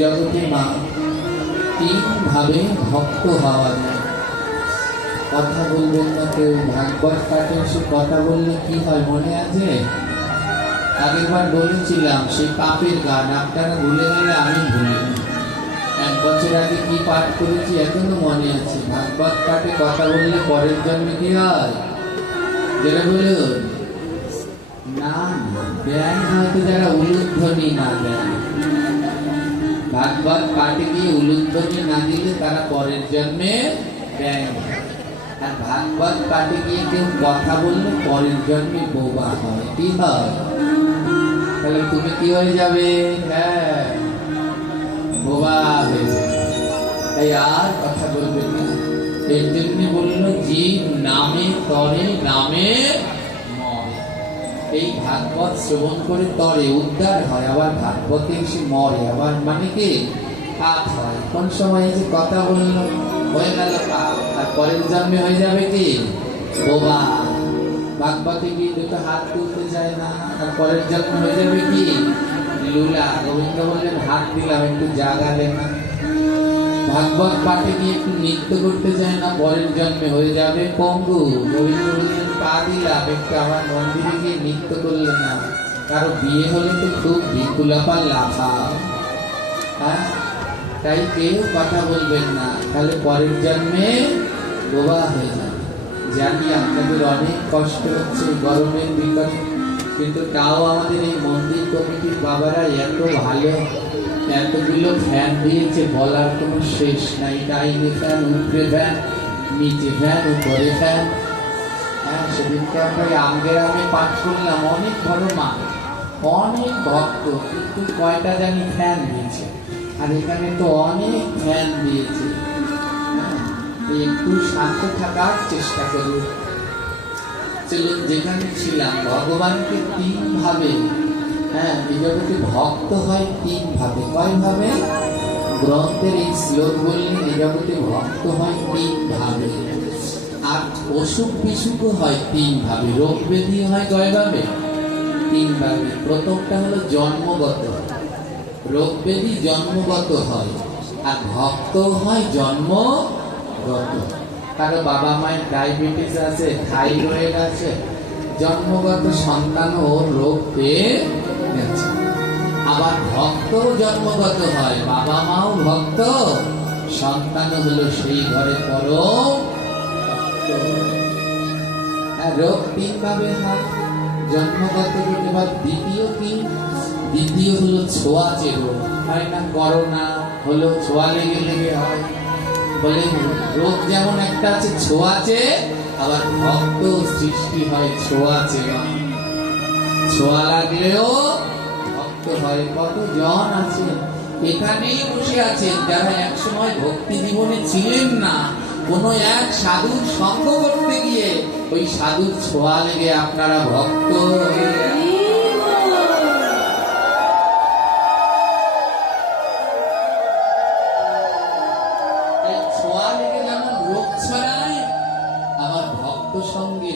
জগতে মা তিন ভাবে ভক্ত হওয়া যায়। কথা বলবেন না কেউ, ভাগবত পাঠে সে কথা বললে কি হয় মনে আছে? আগেরবার বলেছিলাম সেই পাপের গান, আপনারা ভুলে গেলে আমি ভুলি। 1 বছর আগে কি পাঠ করেছি এখনো মনে আছে। ভাগবত পাঠে কথা বললে পরের জন্মে কি হয় যেটা বলুন না, জ্ঞান হয়তো যারা উলুধ্বনি না দেয়, ভাগবত পাঠে গিয়ে উলুধ্বনি না দিলে তারা পরের জন্মে জ্ঞান। আর ভাগবত পাঠে গিয়ে কেউ কথা বললে পরের জন্মে বোবা হয়। কি হয়? তাহলে তুমি কি হয়ে যাবে? হ্যাঁ, বোবা হয়ে যাবে। তাই আর কথা বলবে না। এর জন্য বললো জীব নামে তরে নামে মরে। এই ভাগবত শ্রবণ করে তরে উদ্ধার হয়, আবার ভাগবতে এসে মরে। আবার মানে কি পাপ হয়। কোন সময় যে কথা বললো হয়ে গেল পাপ, আর পরের জন্মে হয়ে যাবে কি বোবা। ভাগবতে গিয়ে দুটো হাত তুলতে যায় না, আর পরের জন্মে হয়ে যাবে কি লুলা গোবিন্দ বললেন হাত দিলাম একটু জাগালে না, ভাগবত পাঠে গিয়ে একটু নৃত্য করতে চায় না, পরের জন্মে হয়ে যাবে পঙ্গু। গোবিন্দ বললেন পা দিলাম একটু, আমার মন্দিরে গিয়ে নৃত্য করলে না, কারো বিয়ে হলে তো খুব বিপুলাপা লাফা। হ্যাঁ, তাই কেউ কথা বলবেন না, তাহলে পরের জন্মে বোবা হয়ে যাবে। জানি আপনাদের অনেক কষ্ট হচ্ছে গরমের ভিতরে, কিন্তু তাও আমাদের এই মন্দির কমিটির বাবারা এত ভালো, এতগুলো ফ্যান দিয়েছে বলার কোনো শেষ নাই। ডাইনে ফ্যান, উপরে ফ্যান, নিচে ফ্যান, উপরে ফ্যান। হ্যাঁ, সেদিনকে আমরা আমগেরামে পাঠ করলাম, অনেক বড় মা, অনেক ভক্ত, কিন্তু কয়টা জানি ফ্যান দিয়েছে, আর এখানে তো অনেক ফ্যান দিয়েছে। হ্যাঁ, একটু শান্ত থাকার চেষ্টা করুন। চলুন, যেখানে ছিলাম, ভগবানকে তিন ভাবে, হ্যাঁ, এই জগতে ভক্ত হয় তিন ভাবে। কয় ভাবে? গ্রন্থের এই শ্লোক বললেন এই জগতে ভক্ত হয় তিন ভাবে, আর অসুখ বিসুখও হয় তিন ভাবে, রোগ ব্যাধি হয় কয় ভাবে? তিন ভাবে। প্রথমটা হলো জন্মগত, রোগ ব্যাধি জন্মগত হয়, আর ভক্ত হয় জন্মগত। কারো বাবা মায়ের ডায়াবেটিস আছে, থাইরয়েড আছে, জন্মগত সন্তানও রোগ পেয়ে গেছে। আবার ভক্ত জন্মগত হয়, বাবা মাও ভক্ত, সন্তানও হলো সেই ঘরে পরম ভক্ত। রোগ তিন ভাবে হয়, জন্মগত রোগ। এবার দ্বিতীয় কি? দ্বিতীয় হলো ছোঁয়াচে রোগ, হয় না? করোনা হলো ছোঁয়া লেগে লেগে হয়, বলে রোগ যেমন একটা আছে ছোঁয়াচে, আবার ভক্ত সৃষ্টি হয় ছোঁয়াচে। ছোঁয়া লাগলেও ভক্ত হয়। কতজন আছে এখানেই বসে আছেন যারা এক সময় ভক্তি জীবনে ছিলেন না, কোন এক সাধুর সঙ্গ করতে গিয়ে ওই সাধুর ছোঁয়া লেগে আপনারা ভক্ত হয়ে গেলেন। ছোঁয়া লেগে যেমন রোগ ছড়ায়, আবার ভক্ত সঙ্গে